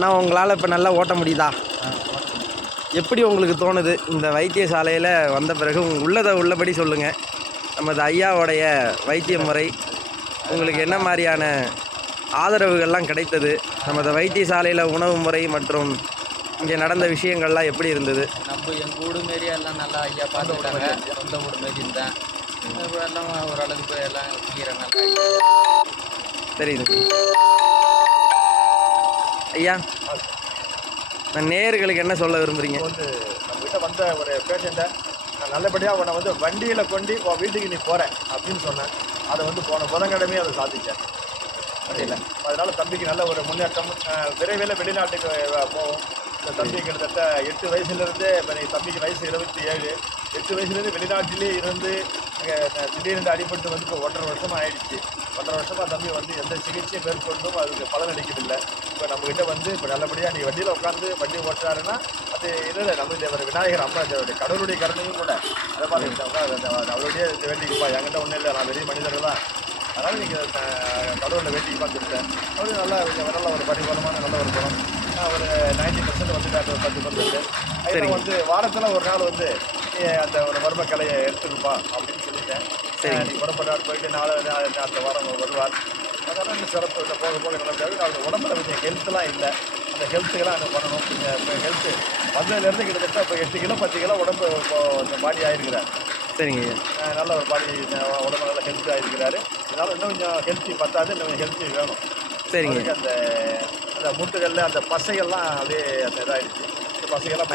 நான் உங்களால் இப்போ நல்லா ஓட்ட முடியுதா? எப்படி உங்களுக்கு தோணுது? இந்த வைத்தியசாலையில் வந்த பிறகு உள்ளதை உள்ளபடி சொல்லுங்கள் நமது ஐயாவுடைய வைத்திய முறை. உங்களுக்கு என்ன மாதிரியான ஆதரவுகள்லாம் கிடைத்தது? நமது வைத்தியசாலையில் உணவு முறை மற்றும் இங்கே நடந்த விஷயங்கள்லாம் எப்படி இருந்தது? நம்ம எங்கள் வீடு மாரி எல்லாம் நல்லா ஐயா பார்த்துக்கிட்டாங்க. சொந்த வீடு மாரி இருந்தேன். எல்லாம் ஓரளவுக்கு எல்லாம் தெரியுது. ஐயா நான் நேயர்களுக்கு என்ன சொல்ல விரும்புகிறீங்க வந்து நம்ம கிட்ட வந்த ஒரு பேஷண்ட்டை நான் நல்லபடியாக உன்னை வந்து வண்டியில் கொண்டு உன் வீட்டுக்கு நீ போகிறேன் அப்படின்னு சொன்னேன். அதை வந்து போன புதன்கிழமையே அதை சாதிச்சேன். வண்டியில் அதனால தம்பிக்கு நல்ல ஒரு முன்னேற்றம். விரைவில் வெளிநாட்டுக்கு போகும் இந்த தம்பி கிட்டத்தட்ட எட்டு வயசுலேருந்தே இப்போ நீ தம்பிக்கு வயசு இருபத்தி ஏழு எட்டு வயசுலேருந்து வெளிநாட்டிலே இருந்து திடீர்னு அடிபட்டு வந்து இப்போ ஒன்றரை வருஷமாக ஆயிடுச்சு. ஒன்றரை வருஷமாக தம்பி வந்து எந்த சிகிச்சை மேற்கொண்டும் அதுக்கு பலன் அளிக்கவில்லை. இப்போ நம்மக்கிட்ட வந்து இப்போ நல்லபடியாக நீ வண்டியில் உட்காந்து வண்டி ஓட்டுறாருன்னா அது இல்லை நம்ம ஒரு விநாயகர் அம்மா தேவருடைய கடவுளுடைய கருணையும் கூட. அதை பார்த்து அவருடைய வேண்டிக்குப்பா என்கிட்ட ஒன்றும் இல்லை. நான் வெளிய மனிதர் தான். அதனால் நீங்கள் கடவுளை வேண்டிக்கு பார்த்துருக்கேன் அவரு நல்லா கொஞ்சம் நல்ல ஒரு பரிபாலமான நல்ல ஒரு குணம். ஒரு நைன்டி பர்சன்ட் வந்துட்டாரு ஒரு பத்து பர்சன்ட் அதில். வந்து வாரத்தில் ஒரு நாள் வந்து நீ அந்த ஒரு மர்ம கலையை எடுத்துருப்பா அப்படின்னு சொல்லிட்டேன். சரிங்க. நீ குணப்படுறாரு போயிட்டு நாலு நாலு அடுத்த வாரம் வருவார். அதனால் இன்னும் சிறப்பு. போக போக நல்லபடியாக அவர் உடம்புல கொஞ்சம் ஹெல்த்லாம் இல்லை. அந்த ஹெல்த்துக்கெல்லாம் எனக்கு பண்ணணும். இப்போ ஹெல்த்து வந்ததுலேருந்து கிட்டத்தட்ட இப்போ எட்டு கிலோ பத்து கிலோ உடம்பு இப்போ இந்த பாடி ஆயிருக்கிறார். சரிங்க. நல்ல ஒரு பாடி உடம்பு நல்ல ஹெல்த்தி இருக்கிறாரு இதனால இன்னும் கொஞ்சம் ஹெல்த்தி பத்தாது இன்னும் கொஞ்சம் ஹெல்த்தி வேணும். சரிங்க. அந்த அந்த மூட்டுகளில் அந்த பசைகள்லாம் அப்படியே அந்த இதாகிடுச்சு இந்த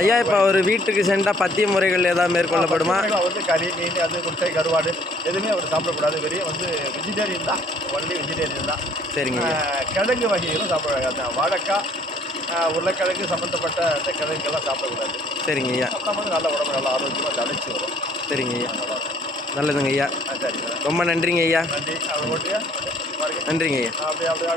ஐயா இப்போ அவர் வீட்டுக்கு சென்றால் பத்திய முறைகள் ஏதாவது மேற்கொள்ளப்படுமா? வந்து கறி மீன் அது முட்டை கருவாடு எதுவுமே அவர் சாப்பிடக்கூடாது. வெறும் வந்து வெஜிடேரியன் தான் ஒன்லி வெஜிடேரியன் தான் சரிங்க கிழங்கு வகைகளும் அந்த வாழைக்காய் உருளைக்கிழங்கு சம்மந்தப்பட்ட அந்த கிழங்குகள்லாம் சாப்பிடக்கூடாது. சரிங்க ஐயா. அப்புறம் வந்து நல்ல உடம்பு நல்ல ஆரோக்கியமாக தழைச்சி வரும். சரிங்க ஐயா. நல்லதுங்க ஐயா. ரொம்ப நன்றிங்க ஐயா. நன்றி. நன்றிங்க ஐயா. அப்படியே அப்படியே